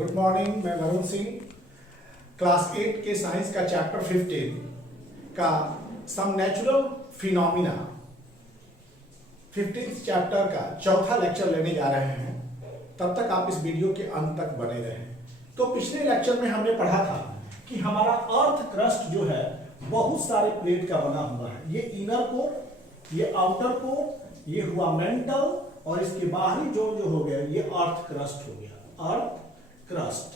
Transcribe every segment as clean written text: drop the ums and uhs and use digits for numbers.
Good morning, मैं Varun Singh. Class 8 के science का चैप्टर 15 का सम नेचुरल फिनोमिना 15th चैप्टर का चौथा लेक्चर लेने जा रहे हैं। तब तक आप इस वीडियो के अंत तक बने रहें। तो पिछले लेक्चर में हमने पढ़ा था कि हमारा अर्थ क्रस्ट जो है बहुत सारे प्लेट का बना हुआ है। ये इनर कोर, ये आउटर कोर, ये हुआ मेंटल, और इसके बाहरी जोन जो हो गया ये अर्थ क्रस्ट हो गया, अर्थ क्रस्ट।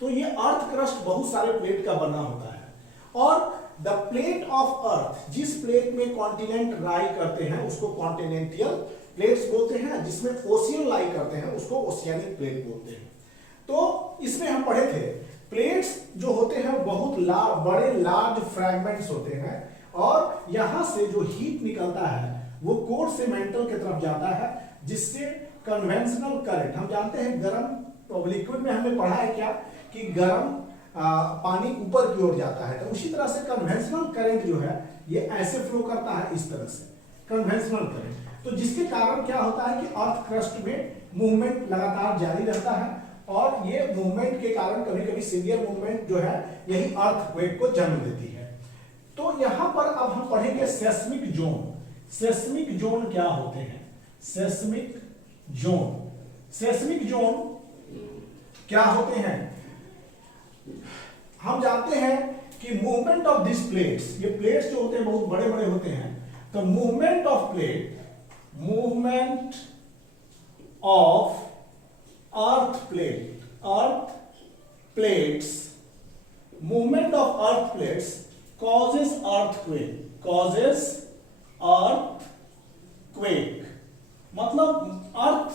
तो ये अर्थ क्रस्ट बहुत सारे प्लेट का बना होता है। और द प्लेट ऑफ अर्थ, जिस प्लेट में कॉन्टिनेंट लाई करते हैं उसको कॉन्टिनेंटियल प्लेट्स बोलते हैं, जिसमें ओशियन लाई करते हैं उसको ओशियानिक प्लेट बोलते हैं। तो इसमें हम पढ़े थे प्लेट्स जो होते हैं बहुत बड़े लार्ज फ्रैगमेंट्स होते हैं, और यहां से जो हीट निकलता है वो कोर से मेंटल की तरफ जाता है, जिससे कन्वेंशनल करंट, हम जानते हैं गर्म लिक्विड में हमने पढ़ा है क्या कि गर्म पानी ऊपर की ओर जाता है, तो उसी तरह से कन्वेंशनल करंट जो है ये ऐसे फ्लो करता है, इस तरह से कन्वेंशनल करंट। तो जिसके कारण क्या होता है कि अर्थ क्रस्ट में मूवमेंट लगातार जारी रहता है, और ये मूवमेंट के कारण कभी कभी सीवियर मूवमेंट जो है यही अर्थक्वेक को जन्म देती है। तो यहां पर अब हम पढ़ेंगे सेस्मिक जोन। सेस्मिक जोन क्या होते हैं? सेस्मिक जोन, सेस्मिक जोन क्या होते हैं? हम जानते हैं कि मूवमेंट ऑफ दिस प्लेट्स, ये प्लेट्स जो होते हैं बहुत बड़े बड़े होते हैं, तो movement of plate, movement of earth plate, earth plates, movement of earth plates causes earthquake, causes earthquake, मतलब अर्थ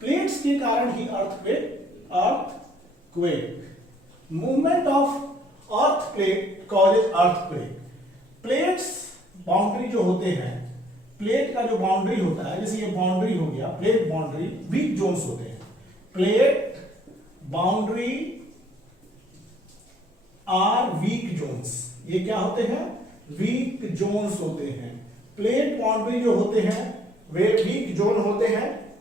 प्लेट्स के कारण ही earthquake, earthquake. Movement of earth plate causes earthquake. Plates boundary जो होते हैं, प्लेट का जो बाउंड्री होता है, जैसे ये बाउंड्री हो गया, प्लेट बाउंड्री, वीक जोन्स होते हैं। Plate boundary are weak zones, ये क्या होते हैं? वीक जोन्स होते हैं। प्लेट बाउंड्री जो होते हैं वे वीक जोन होते हैं,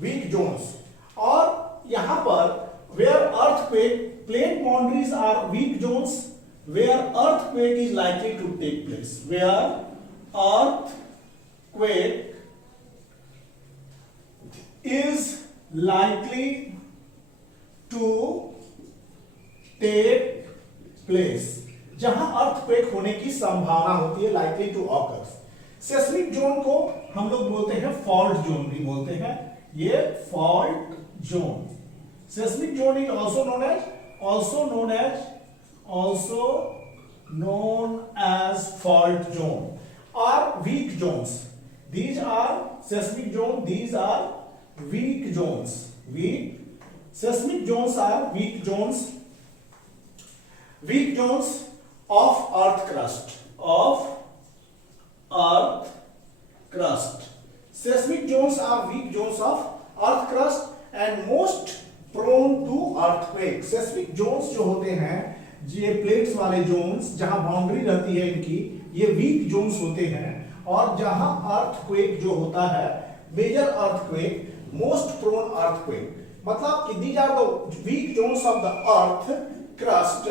वीक जोन्स। और यहां पर where earthquake, plate boundaries are weak zones where earthquake is likely to take place, where earthquake is likely to take place, जहां अर्थक्वेक होने की संभावना होती है, likely to occurs. Seismic zone को हम लोग बोलते हैं फॉल्ट जोन भी बोलते हैं, ये fault zone. Seismic zone is also known as fault zone और weak zones. These are seismic zone, these are weak zones. Weak seismic zones are weak zones, weak zones of earth crust, of earth crust. Seismic zones are weak zones of earth crust and most prone to earthquake. Seismic zones जो होते हैं, ये plates वाले Jones जहां boundary रहती है इनकी, ये वीक जोन्स होते हैं, और जहां अर्थक्वेक जो होता है, major earthquake, most prone earthquake, मतलब कि these are the weak zones of the earth crust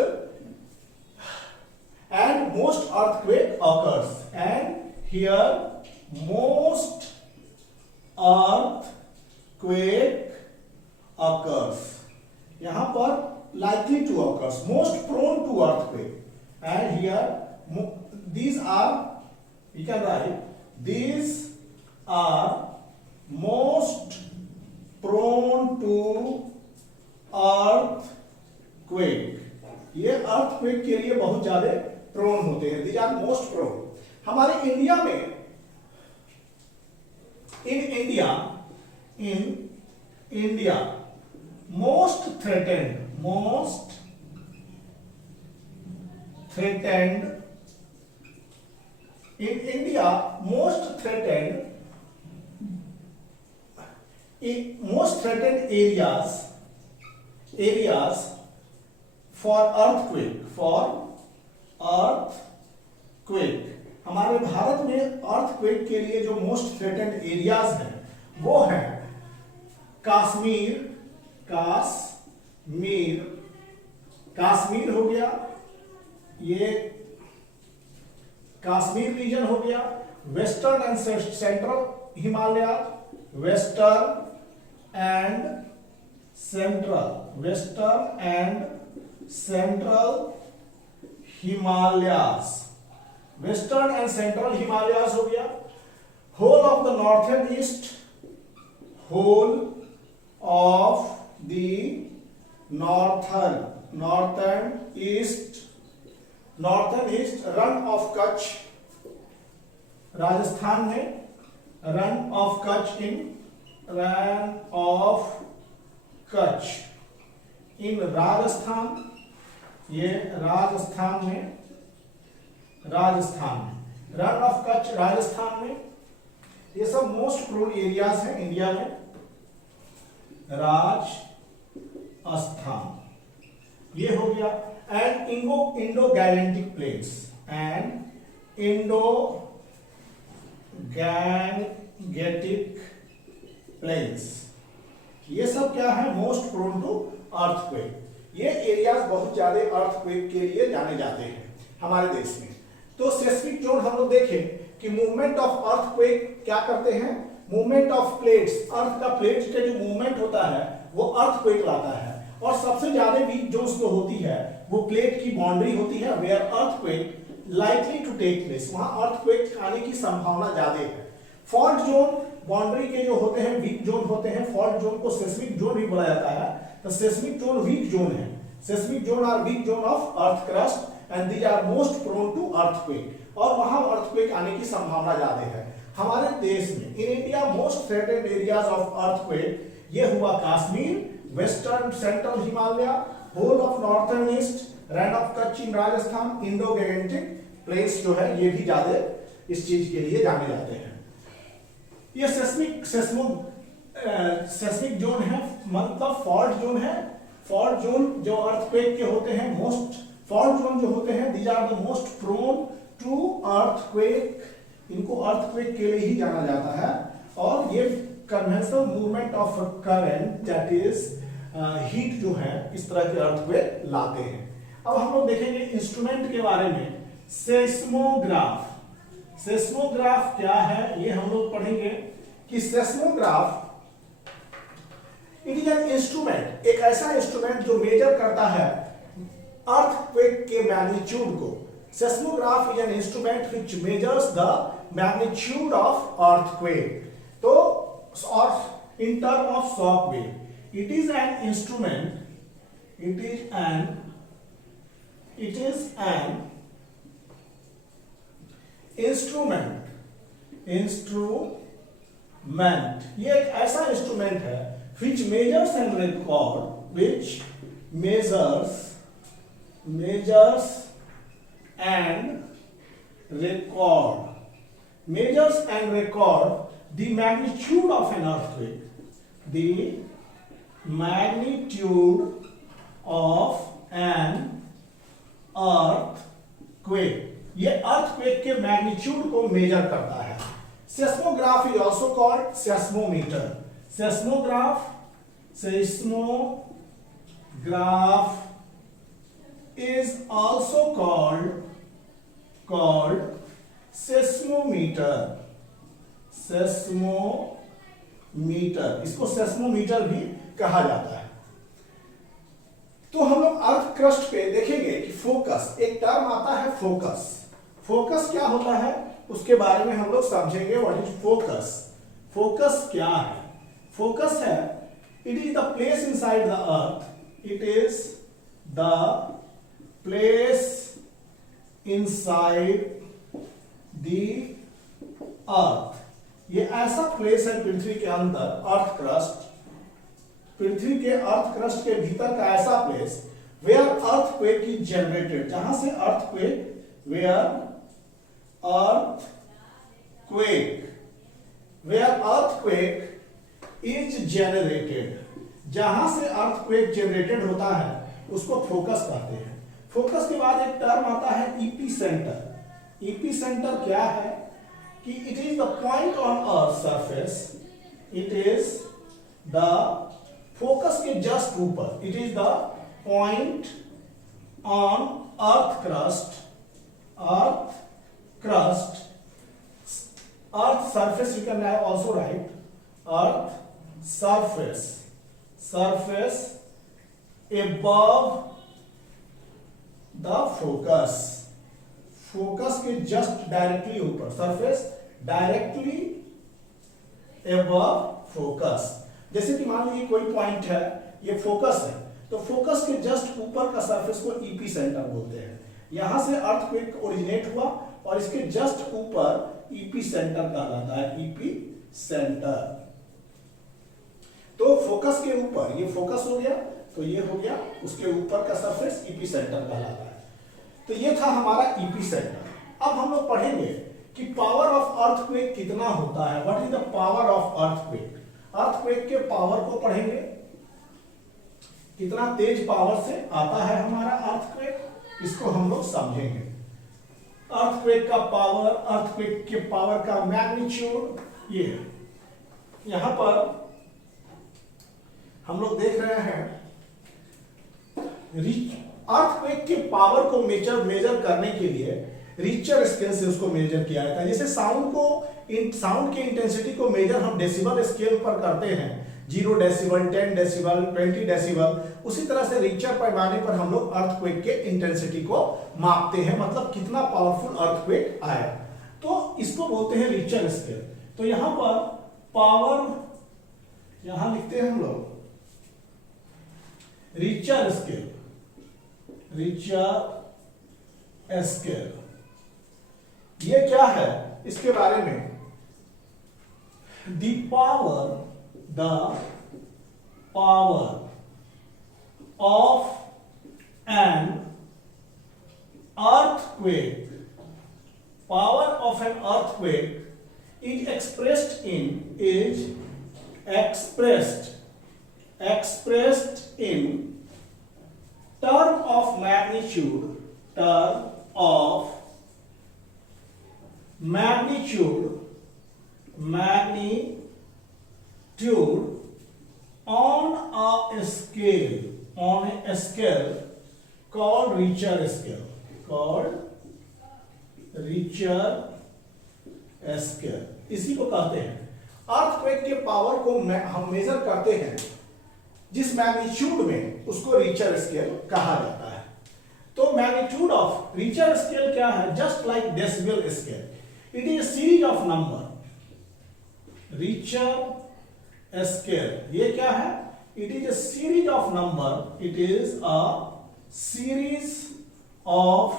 and most earthquake occurs, and here most earthquake occurs, यहां पर likely to occurs, most prone to earthquake, and here these are, you can write, these are most prone to earthquake, ये earthquake के लिए बहुत ज्यादा prone होते हैं। These are most prone. हमारे इंडिया में, in India most threatened in India most threatened areas for earthquake, हमारे भारत में अर्थक्वेक के लिए जो मोस्ट थ्रेटेंड एरियाज हैं वो है कश्मीर, मीर, कश्मीर हो गया, ये कश्मीर रीजन हो गया, western and central Himalaya, western and central Himalayas, western and central Himalayas हो गया, whole of the northern east, whole of the northern east, Rann of Kutch, Rajasthan में, रन ऑफ कच्छ इन राजस्थान, ये राजस्थान में, रन ऑफ कच्छ राजस्थान में, ये सब मोस्ट प्रोन एरियाज हैं इंडिया में। राजस्थान ये हो गया। And Indo Gangetic plains, and Indo Gangetic plains, ये सब क्या है, मोस्ट प्रोन टू अर्थक्वेक। ये एरियाज बहुत ज्यादा अर्थक्वेक के लिए जाने जाते हैं हमारे देश में। तो सेस्मिक जोन हम लोग देखें कि मूवमेंट ऑफ अर्थक्वेक क्या करते हैं, मूवमेंट ऑफ प्लेट्स, अर्थ का प्लेट्स का जो मूवमेंट होता है वो अर्थक्वेक लाता है। और सबसे ज्यादा वीक जोन्स जो होती है वो प्लेट की बाउंड्री होती है, where earthquake likely to take place, वहां अर्थक्वेक आने की संभावना ज्यादा है। फॉल्ट जोन, बाउंड्री के जो होते हैं वीक जोन होते हैं, फॉल्ट जोन को सेस्मिक जोन भी बोला जाता है। तो सेस्मिक जोन वीक जोन है, seismic zone are weak zone of earth crust and these are most prone to earthquake, और वहां अर्थक्वेक आने की संभावना ज्यादा है। हमारे देश में in India most threatened areas of earthquake ये हुआ Kashmir, western central Himalaya, whole of northern east, Rann of Kutch in Rajasthan, Indo Gangetic place जो है ये भी ज्यादा इस चीज के लिए जाने जाते हैं। ये सेस्मिक जोन है, मतलब फॉल्ट जोन है। फॉल्ट जोन जो अर्थक्वेक के होते हैं, मोस्ट फॉल्ट जोन जो होते हैं these are the most prone to earthquake, इनको अर्थक्वेक के लिए ही जाना जाता है। और ये conventional movement of current that is heat जो है इस तरह के अर्थक्वेक लाते हैं। अब हम लोग देखेंगे इंस्ट्रूमेंट के बारे में। सेस्मोग्राफ, सेस्मोग्राफ क्या है ये हम लोग पढ़ेंगे कि seismograph it is an instrument, एक ऐसा इंस्ट्रूमेंट जो मेजर करता है अर्थक्वेक के मैग्नीट्यूड को। Seismograph is an instrument which measures the magnitude of earthquake. तो और in term of shock wave, it is an instrument, it is an instrument, ये एक ऐसा इंस्ट्रूमेंट है which measures and record the magnitude of an earthquake, the magnitude of an earthquake, ये earthquake के magnitude को major करता है। Seismograph is also called seismometer. Seismograph is also called seismometer. इसको सेस्मोमीटर भी कहा जाता है। तो हम लोग अर्थ क्रस्ट पे देखेंगे कि फोकस, एक टर्म आता है फोकस। फोकस क्या होता है उसके बारे में हम लोग समझेंगे। What is focus? फोकस क्या है? फोकस है, it is the place inside the earth, it is the place inside the earth. ये ऐसा प्लेस है पृथ्वी के अंदर, अर्थ क्रस्ट, पृथ्वी के अर्थ क्रस्ट के भीतर का ऐसा place where earthquake is generated, जहां से earthquake, where earthquake is generated, जहां से अर्थक्वेक जनरेटेड होता है उसको फोकस कहते हैं। फोकस के बाद एक टर्म आता है ईपी सेंटर। ईपी सेंटर क्या है कि it is the point on earth surface, it is the focus के जस्ट ऊपर, it is the point on earth surface, you can also write earth surface above the focus के just directly ऊपर, surface directly above focus. जैसे कि मान लीजिए कोई point है, ये फोकस है, तो फोकस के जस्ट ऊपर का सरफेस को ईपी सेंटर बोलते हैं। यहां से अर्थक्वेक ओरिजिनेट हुआ और इसके जस्ट ऊपर ईपी सेंटर कहलाता है, ईपी सेंटर। तो फोकस के ऊपर, ये फोकस हो गया, तो ये हो गया उसके ऊपर का सरफेस ईपी सेंटर कहलाता है। तो ये था हमारा ईपी सेंटर। अब हम लोग पढ़ेंगे कि पावर ऑफ अर्थक्वेक कितना होता है, what is the power of earthquake. Earthquake के पावर को पढ़ेंगे, कितना तेज पावर से आता है हमारा अर्थक्वेक, इसको हम लोग समझेंगे। अर्थक्वेक का पावर, अर्थक्वेक के पावर का मैग्नीट्यूड, ये यहां पर हम लोग देख रहे हैं अर्थक्वेक के पावर को मेजर करने के लिए रिचर स्केल से उसको मेजर किया जाता है। जैसे साउंड की इंटेंसिटी को मेजर हम डेसिबल स्केल पर करते हैं, 0 डेसिबल, 10 डेसिबल, 20 डेसिबल, उसी तरह से रिचर पैमाने पर हम लोग अर्थक्वेक के इंटेंसिटी को मापते हैं, मतलब कितना पावरफुल अर्थक्वेक आया, तो इसको बोलते हैं रिचर स्केल। तो यहां पर पावर, यहां लिखते हैं हम लोग रिचर स्केल, ये क्या है, इसके बारे में the power of an earthquake, power of an earthquake is expressed in term of magnitude on a scale called Richter scale, इसी को कहते हैं अर्थक्वेक के पावर को हम मेजर करते हैं जिस मैग्नीट्यूड में, उसको रिचर स्केल कहा जाता है। तो मैग्नीट्यूड ऑफ रिचर स्केल क्या है, just like decibel scale, it is series of number. Richter scale ये क्या है, it is a series of number, it is a series of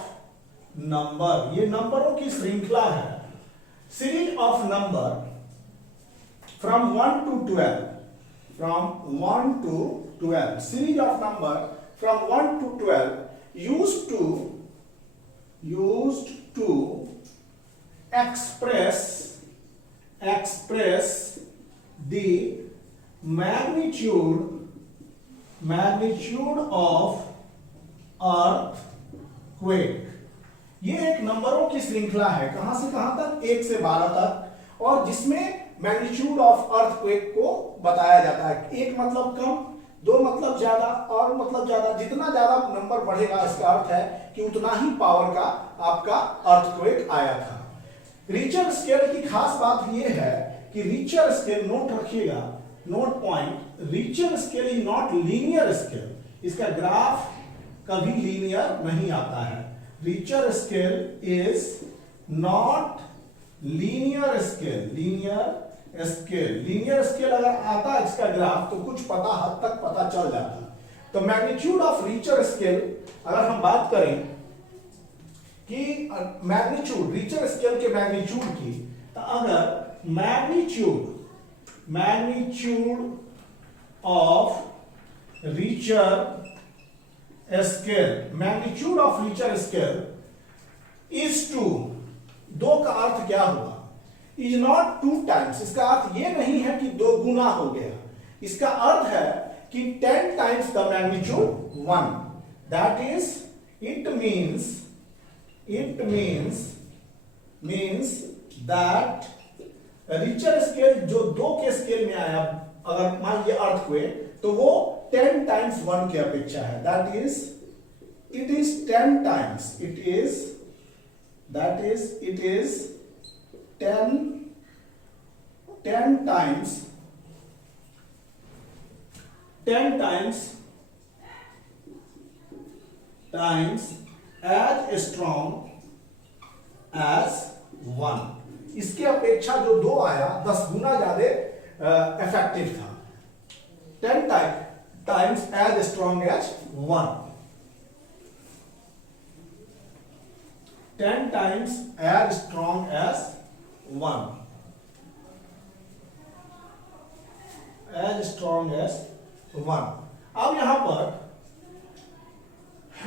number, ये नंबरों की श्रृंखला है। Series of number from 1 to 12, series of number from 1 to 12 used to express the magnitude of earthquake। ये एक नंबरों की श्रृंखला है, कहां से कहां तक, 1 से 12 तक, और जिसमें मैग्नीट्यूड ऑफ अर्थक्वेक को बताया जाता है। 1 मतलब कम, 2 मतलब ज्यादा, और मतलब ज्यादा, जितना ज्यादा नंबर बढ़ेगा इसका अर्थ है कि उतना ही पावर का आपका अर्थक्वेक आया था। रिचर स्केल की खास बात यह है कि रिचर स्केल, नोट रखिएगा, note point, richer scale is not linear scale, इसका ग्राफ कभी लीनियर नहीं आता है। Richer scale is not linear scale, linear scale अगर आता है इसका ग्राफ तो कुछ पता हद तक पता चल जाता। तो मैग्नीट्यूड ऑफ रिचर स्केल अगर हम बात करें कि मैग्नीट्यूड, रिचर स्केल के मैग्नीट्यूड की, तो अगर magnitude of Richter scale is two, 2 का अर्थ क्या हुआ, इज नॉट 2 टाइम्स, इसका अर्थ ये नहीं है कि 2 गुना हो गया, इसका अर्थ है कि 10 times the magnitude 1, that is it means that Richter scale जो 2 के स्केल में आया, अगर मान लीजिए अर्थक्वेक, तो वो 10 टाइम्स 1 की अपेक्षा है, that is it is 10 times, it is 10 times 10 times as strong as 1। इसके अपेक्षा जो 2 आया 10 गुना ज्यादा इफेक्टिव था। 10 times as strong as 1, 10 times as strong as 1, as strong as 1। अब यहां पर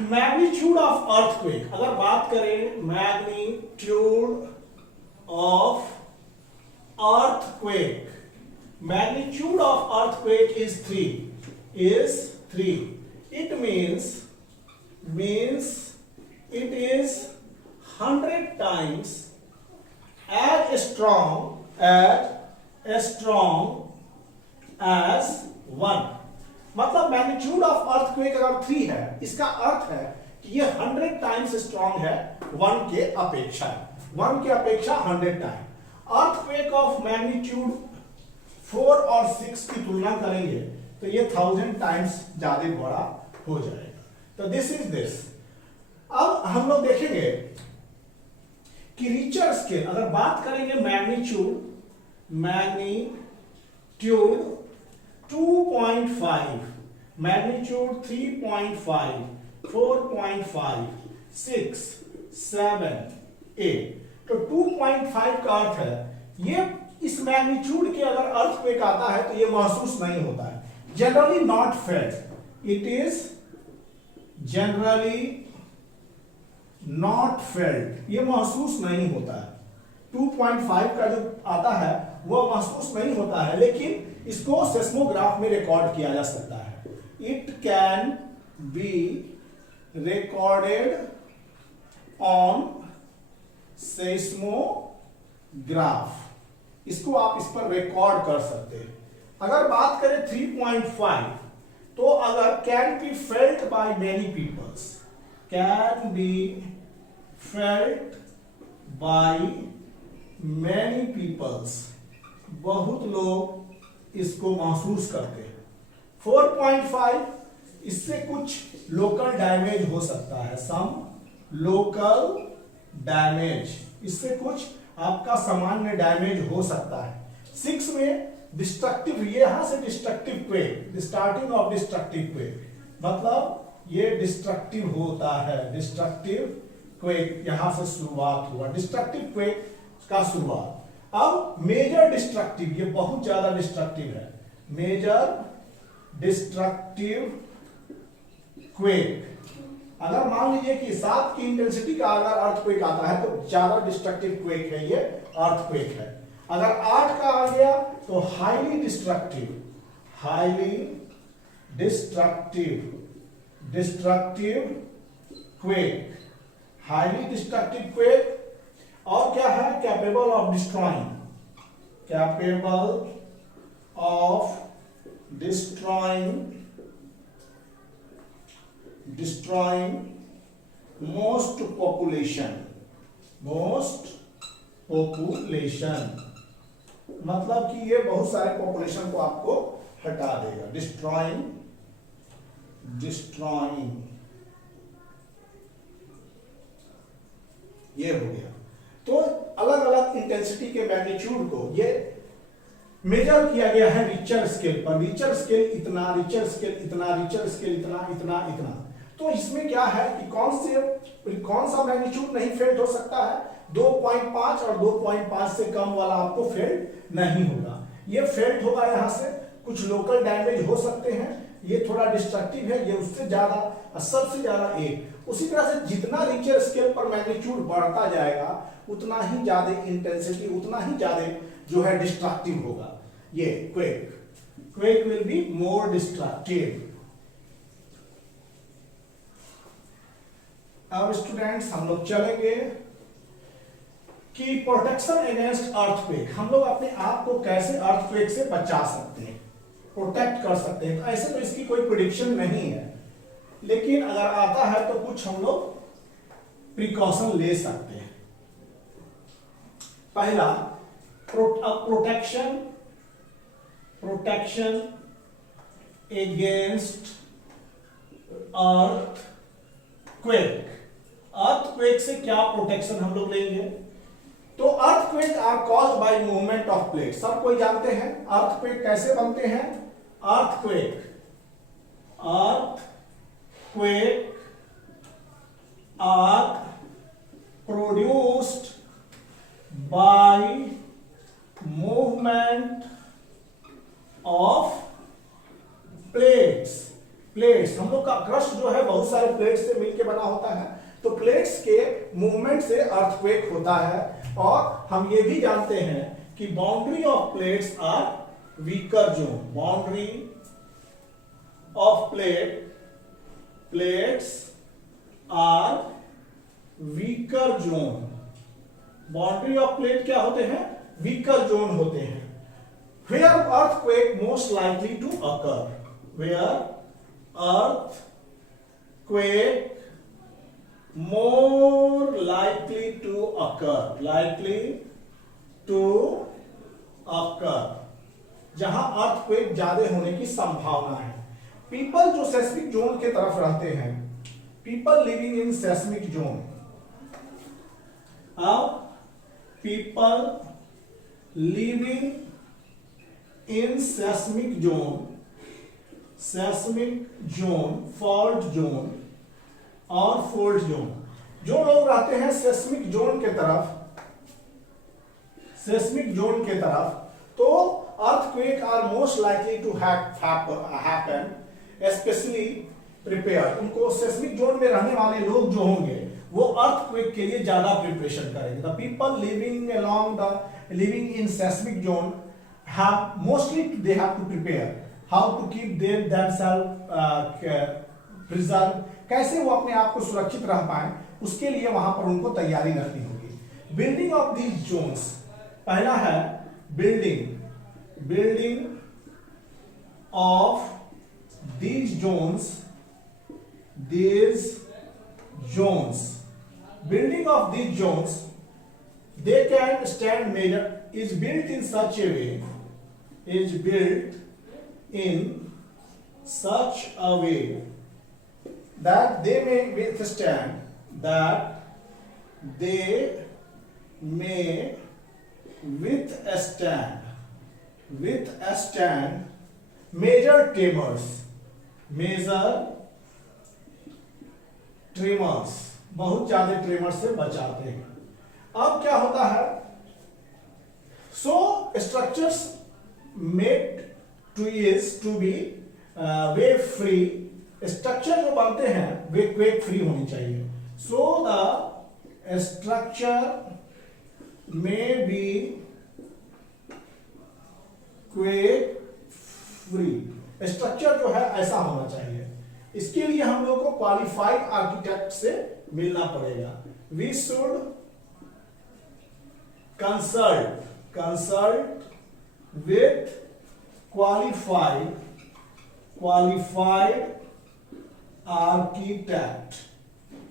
मैग्नीट्यूड ऑफ अर्थक्वेक, अगर बात करें magnitude of earthquake, magnitude of earthquake is 3, it means it is 100 times as strong as 1। मतलब मैग्नीट्यूड ऑफ अर्थक्वेक अगर 3 है, इसका अर्थ है कि ये 100 टाइम्स स्ट्रांग है 1 के अपेक्षा, 1 के अपेक्षा 100 टाइम। अर्थक्वेक ऑफ मैग्नीट्यूड 4 और 6 की तुलना करेंगे तो ये 1000 टाइम्स ज्यादा बड़ा हो जाएगा। तो दिस इज दिस। अब हम लोग देखेंगे कि रिचर स्केल, अगर बात करेंगे मैग्नीट्यूड 2.5, मैग्नीट्यूड 3.5, 4.5, 6, 7, 8, तो 2.5 का अर्थ है ये इस मैग्नीट्यूड के अगर अर्थक्वेक आता है तो ये महसूस नहीं होता है, generally not felt, it is generally not felt, ये महसूस नहीं होता है। 2.5 का जो आता है वो महसूस नहीं होता है, लेकिन इसको सेस्मोग्राफ में रिकॉर्ड किया जा सकता है। It can be recorded on seismograph, इसको आप इस पर रिकॉर्ड कर सकते हैं। अगर बात करें 3.5, तो अगर can be felt by many peoples, can be felt by many peoples, बहुत लोग इसको महसूस करते हैं। 4.5, इससे कुछ लोकल डैमेज हो सकता है, सम लोकल डैमेज, इससे कुछ आपका सामान्य डैमेज हो सकता है। 6 में डिस्ट्रक्टिव, ये यहां से destructive quake, starting of destructive quake, मतलब ये डिस्ट्रक्टिव होता है, डिस्ट्रक्टिव क्वेक यहां से शुरुआत हुआ, डिस्ट्रक्टिव क्वेक का शुरुआत। अब मेजर डिस्ट्रक्टिव, ये बहुत ज्यादा डिस्ट्रक्टिव है, मेजर डिस्ट्रक्टिव क्वेक, अगर मान लीजिए कि 7 की इंटेंसिटी का अगर अर्थक्वेक आता है तो ज्यादा डिस्ट्रक्टिव क्वेक है, ये अर्थक्वेक है। अगर 8 का आ गया तो highly destructive quake, highly destructive quake. और क्या है, capable of destroying, capable of destroying most population, मतलब कि ये बहुत सारे पॉपुलेशन को आपको हटा देगा। डिस्ट्रॉइंग ये हो गया। तो अलग अलग इंटेंसिटी के मैग्नीट्यूड को ये मेजर किया गया है रिचर स्केल पर, रिचर स्केल इतना, रिचर स्केल इतना, रिचर स्केल इतना, इतना, इतना। तो इसमें क्या है कि कौन सा मैग्नीट्यूड नहीं फेल्ट हो सकता है, 2.5 और 2.5 से कम वाला आपको फेल्ट नहीं होगा। ये फेल्ट होगा, यहां से कुछ लोकल डैमेज हो सकते हैं, ये थोड़ा डिस्ट्रक्टिव है, ये उससे ज्यादा, सबसे ज्यादा 1। उसी तरह से जितना रिचर स्केल पर मैग्नीट्यूड बढ़ता जाएगा उतना ही ज्यादा इंटेंसिटी, उतना ही ज्यादा जो है डिस्ट्रक्टिव होगा। ये quake will be more destructive. अब स्टूडेंट्स हम लोग चलेंगे कि प्रोटेक्शन अगेंस्ट अर्थक्वेक, हम लोग अपने आप को कैसे अर्थक्वेक से बचा सकते हैं। प्रोटेक्ट कर सकते हैं। तो ऐसे तो इसकी कोई प्रिडिक्शन नहीं है, लेकिन अगर आता है तो कुछ हम लोग प्रिकॉशन ले सकते हैं। पहला प्रोटेक्शन अगेंस्ट अर्थक्वेक से क्या प्रोटेक्शन हम लोग लेंगे? तो earthquake are caused by movement of plate. सब कोई जानते हैं अर्थक्वेक कैसे बनते हैं। Earthquake are produced by movement of plates हम लोग का क्रस्ट जो है बहुत सारे प्लेट्स से मिलकर बना होता है, तो प्लेट्स के मूवमेंट से अर्थक्वेक होता है। और हम ये भी जानते हैं कि boundary of plates are weaker zone. Boundary of plates are weaker zone. Boundary of plate क्या होते हैं? वीकर जोन होते हैं। Where earthquake most likely to occur? Where earthquake more likely to occur? जहां अर्थक्वेक ज्यादा होने की संभावना है। पीपल जो सेस्मिक जोन के तरफ रहते हैं, people living in seismic zone, अब people living in seismic zone, fault zone और फोल्ड जोन। जो लोग रहते हैं सेस्मिक जोन के तरफ, तो earthquake are most likely to happen, especially prepare। उनको सेस्मिक जोन में रहने वाले लोग जो होंगे वो earthquake के लिए ज्यादा प्रिपरेशन करेंगे। The people living in seismic zone they have to prepare how to keep themselves preserved। कैसे वो अपने आप को सुरक्षित रह पाए, उसके लिए वहां पर उनको तैयारी रखनी होगी। बिल्डिंग ऑफ दीज जोन्स, पहला है building of these zones. Building of these zones they can stand measure is built in such a way that they may withstand major tremors, बहुत ज्यादा ट्रेमर्स से बचाते हैं। अब क्या होता है? So structures made to be wave free. Structure जो बनते हैं वे क्वेक फ्री होनी चाहिए। सो द स्ट्रक्चर में बी क्वेक फ्री। स्ट्रक्चर जो है ऐसा होना चाहिए। इसके लिए हम लोग को क्वालिफाइड आर्किटेक्ट से मिलना पड़ेगा। We should consult with qualified architect।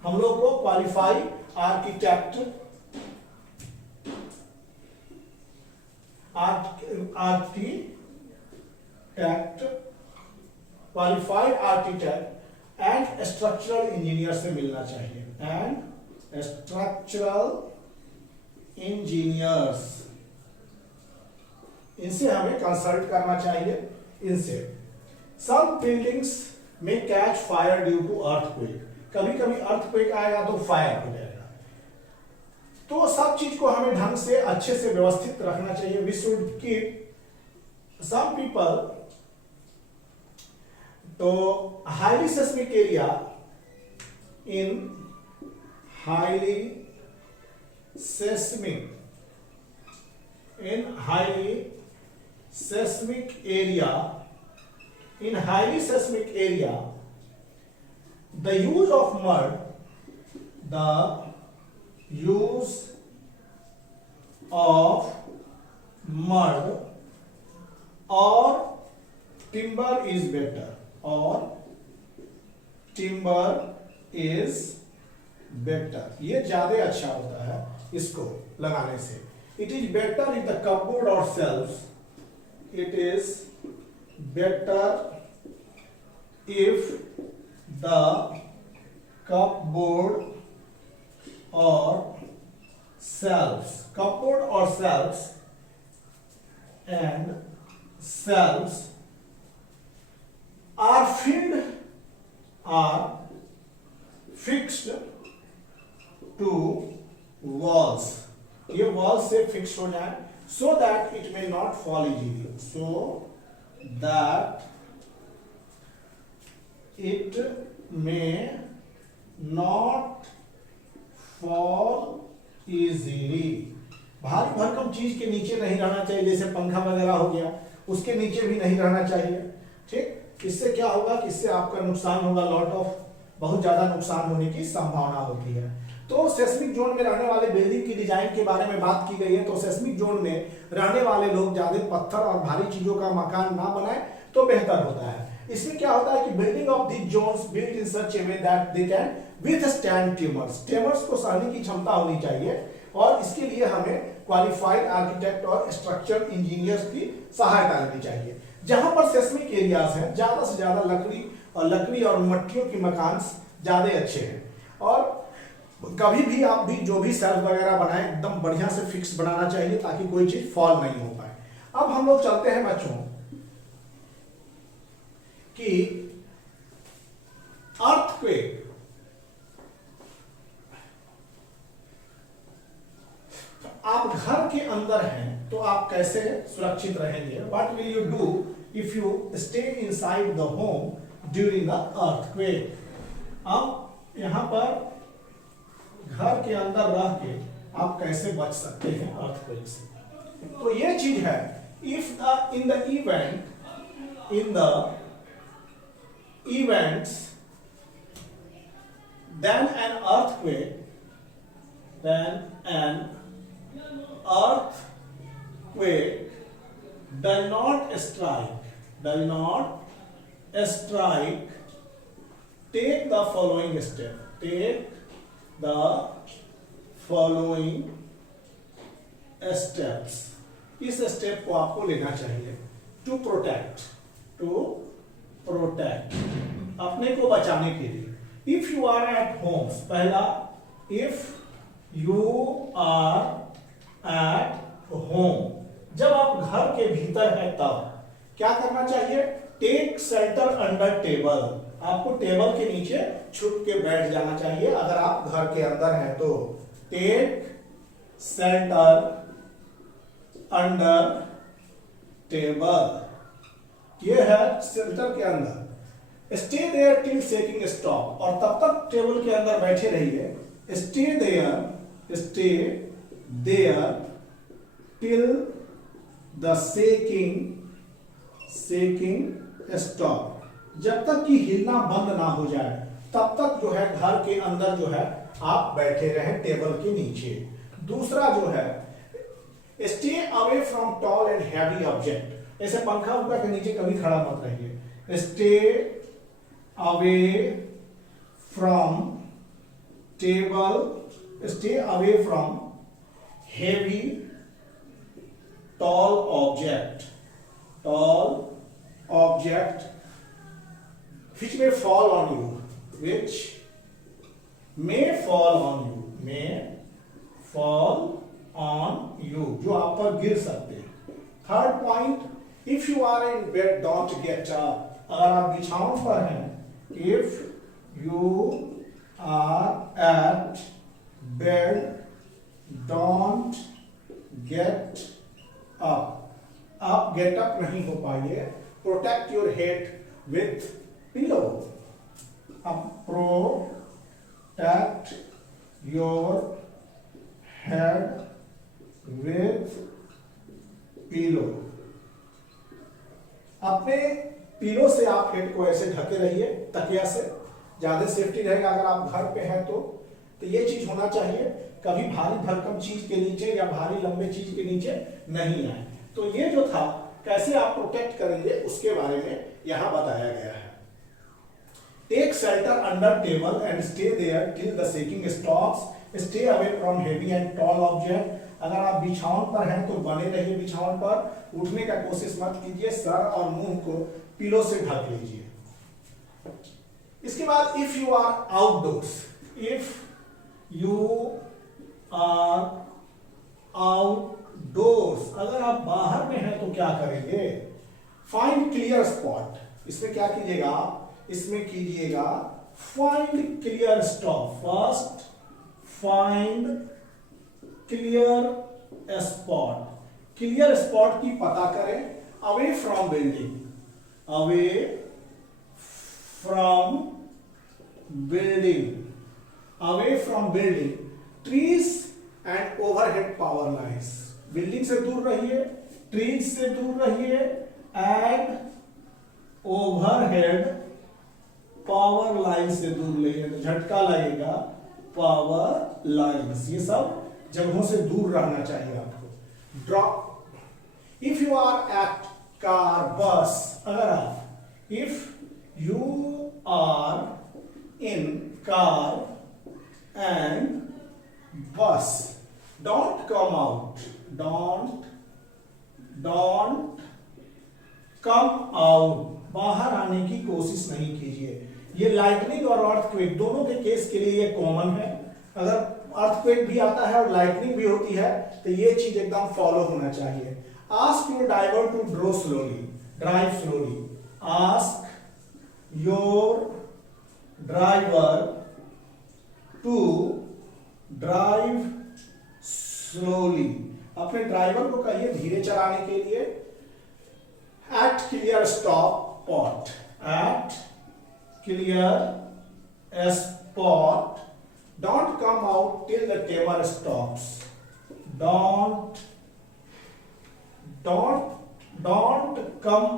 हम लोग को qualified architect and structural engineer से मिलना चाहिए। एंड स्ट्रक्चरल इंजीनियर्स, इनसे हमें कंसल्ट करना चाहिए। इनसे सम बिल्डिंग्स में catch fire due to earthquake. कभी कभी अर्थक्वेक आएगा तो फायर हो जाएगा। तो सब चीज को हमें ढंग से अच्छे से व्यवस्थित रखना चाहिए। We should keep some people to highly seismic area in highly seismic area the use of mud or timber is better, और टिम्बर इज बेटर, ये ज्यादा अच्छा होता है इसको लगाने से। It is better in the cupboard और shelves, it is better if the cupboard or shelves, cupboard or shelves and shelves are fixed to walls, ये wall से fixed हो जाए, so that it may not fall easily, so that it may not fall easily, भारी भरकम चीज के नीचे नहीं रहना चाहिए, जैसे पंखा वगैरह हो गया, उसके नीचे भी नहीं रहना चाहिए। ठीक, इससे क्या होगा कि इससे आपका नुकसान होगा, लॉट ऑफ, बहुत ज्यादा नुकसान होने की संभावना होती है। तो सेस्मिक जोन में रहने वाले बिल्डिंग की डिजाइन के बारे में बात की गई है। तो सेस्मिक जोन में रहने वाले लोग ज्यादा पत्थर और भारी चीजों का मकान ना बनाए तो बेहतर होता है। इसमें क्या होता है कि building of this zones built in such a way that they can withstand tremors, tremors को सहने की क्षमता होनी चाहिए, और इसके लिए हमें क्वालिफाइड आर्किटेक्ट और स्ट्रक्चर इंजीनियर्स की सहायता लेनी चाहिए। जहां पर सेस्मिक एरियाज हैं, ज्यादा से ज्यादा लकड़ी और मट्टियों के मकान ज्यादा अच्छे हैं, और कभी भी आप भी जो भी शेल्फ वगैरह बनाए एकदम बढ़िया से फिक्स बनाना चाहिए ताकि कोई चीज फॉल नहीं हो पाए। अब हम लोग चलते हैं बच्चों कि अर्थक्वेक, आप घर के अंदर हैं तो आप कैसे सुरक्षित रहेंगे? What will you do if you stay inside the home during the earthquake? अब यहां पर घर के अंदर रह के आप कैसे बच सकते हैं अर्थक्वेक से? तो ये चीज है, if in the events then an earthquake does not strike, take the following step, steps, इस स्टेप को आपको लेना चाहिए टू प्रोटेक्ट अपने को बचाने के लिए। If you are at homes, पहला if you are at home, जब आप घर के भीतर है तब क्या करना चाहिए? टेक शेल्टर अंडर टेबल, आपको टेबल के नीचे छुप के बैठ जाना चाहिए अगर आप घर के अंदर हैं तो। टेक शेल्टर अंडर टेबल, ये है शेल्टर के अंदर। Stay there till shaking stop, और तब तक टेबल के अंदर बैठे रहिए। Stay there till the shaking stop, जब तक कि हिलना बंद ना हो जाए तब तक जो है घर के अंदर जो है आप बैठे रहे टेबल के नीचे। दूसरा जो है stay away from tall and heavy object, ऐसे पंखा उनका के नीचे कभी खड़ा मत रहिए। Stay away from table, stay away from heavy tall object which may fall on you, जो आप पर गिर सकते हैं। Third point, if you are in bed don't get up, अगर आप बिछावन पर हैं, if you are at bed don't get up, आप गेट अप नहीं हो पाइए। Protect your head with pillow, अब protect your head with pillow, अपने पिलो से आप हेड को ऐसे ढके रहिए तकिया से, ज्यादा सेफ्टी रहेगा अगर आप घर पे हैं तो ये चीज होना चाहिए। कभी भारी भरकम चीज के नीचे या भारी लंबे चीज के नीचे नहीं आए। तो ये जो था कैसे आप प्रोटेक्ट करेंगे उसके बारे में यहां बताया गया है। Take shelter under table and stay there till the shaking stops. Stay away from heavy and tall object. अगर आप बिछावन पर हैं तो बने रहिए बिछावन पर, उठने का कोशिश मत कीजिए, सर और मुंह को पिलो से ढक लीजिए। इसके बाद if you are outdoors, if you are outdoors, अगर आप बाहर में हैं तो क्या करेंगे? Find clear spot. इसमें क्या कीजिएगा? इसमें कीजिएगा find clear stop. First find clear spot. Clear spot की पता करें। Away from building, away from building, away from building, trees and overhead power lines. Building से दूर रहिए, ट्रीज से दूर रहिए एंड ओवरहेड पावर लाइन से दूर रहिए। झटका लगेगा पावर लाइन्स, ये सब जगहों से दूर रहना चाहिए आपको। Drop if you are at car bus, अगर आप, if you are in car and bus, don't come out, don't come out, बाहर आने की कोशिश नहीं कीजिए। ये लाइटनिंग और अर्थक्वेक दोनों के केस के लिए ये कॉमन है। अगर अर्थक्वेक भी आता है और लाइटनिंग भी होती है तो ये चीज एकदम फॉलो होना चाहिए। Ask your driver to drive slowly, drive slowly. Ask your driver to drive slowly, अपने ड्राइवर को कहिए धीरे चलाने के लिए। At clear stop pot, at clear spot, don't come out till the tremor stops, don't come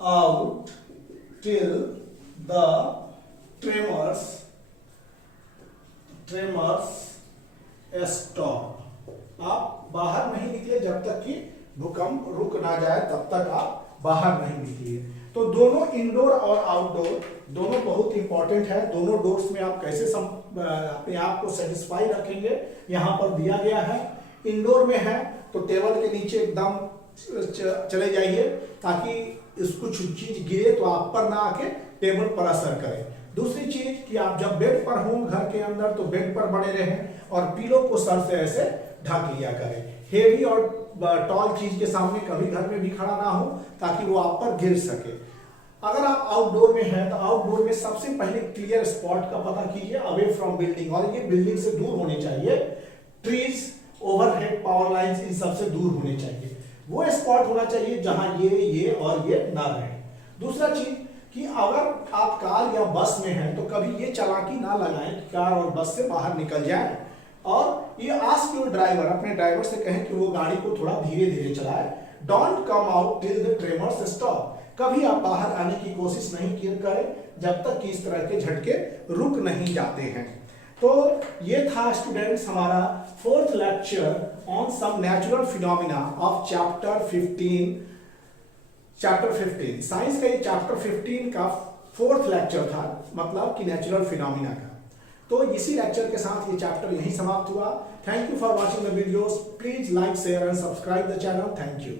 out till the tremors stop। आप बाहर नहीं निकले जब तक कि भूकंप रुक ना जाए, तब तक आप बाहर नहीं निकलिए। तो दोनों इंडोर और आउटडोर दोनों बहुत इंपॉर्टेंट है। दोनों डोर्स में आप कैसे अपने आप को सेटिस्फाई रखेंगे यहां पर दिया गया है। इंडोर में है तो टेबल के नीचे एकदम चले जाइए ताकि इसको कुछ चीज गिरे तो आप पर ना आके टेबल पर असर करे। दूसरी चीज कि आप जब बेड पर हो घर के अंदर तो बेड पर बने रहें और पिलो को सर से ऐसे ढक लिया करें। हेवी और टॉल चीज के सामने कभी घर में भी खड़ा ना हो ताकि वो आप पर गिर सके। अगर आप आउटडोर में हैं तो आउटडोर में सबसे पहले क्लियर स्पॉट का पता कीजिए, अवे फ्रॉम बिल्डिंग, और ये बिल्डिंग से दूर होने चाहिए। ट्रीज, ओवरहेड पावर लाइंस, इन सबसे दूर होने चाहिए। वो स्पॉट होना चाहिए जहां ये और ये ना रहे। दूसरा चीज कि अगर आप कार या बस में हैं तो कभी ये चालाकी ना लगाएं कि कार और बस से बाहर निकल जाए। और ये आस्क योर ड्राइवर, अपने ड्राइवर से कहें कि वो गाड़ी को थोड़ा धीरे धीरे चलाए। Don't come out till the tremors stop, कभी आप बाहर आने की कोशिश नहीं करें जब तक कि इस तरह के झटके रुक नहीं जाते हैं। तो ये था स्टूडेंट्स हमारा fourth lecture on some natural phenomena of chapter 15 science का। ये चैप्टर 15 का फोर्थ लेक्चर था, मतलब कि नेचुरल फिनोमिना का। तो इसी लेक्चर के साथ ये चैप्टर यहीं समाप्त हुआ। Thank you for watching the videos. Please like, share and subscribe the channel. Thank you.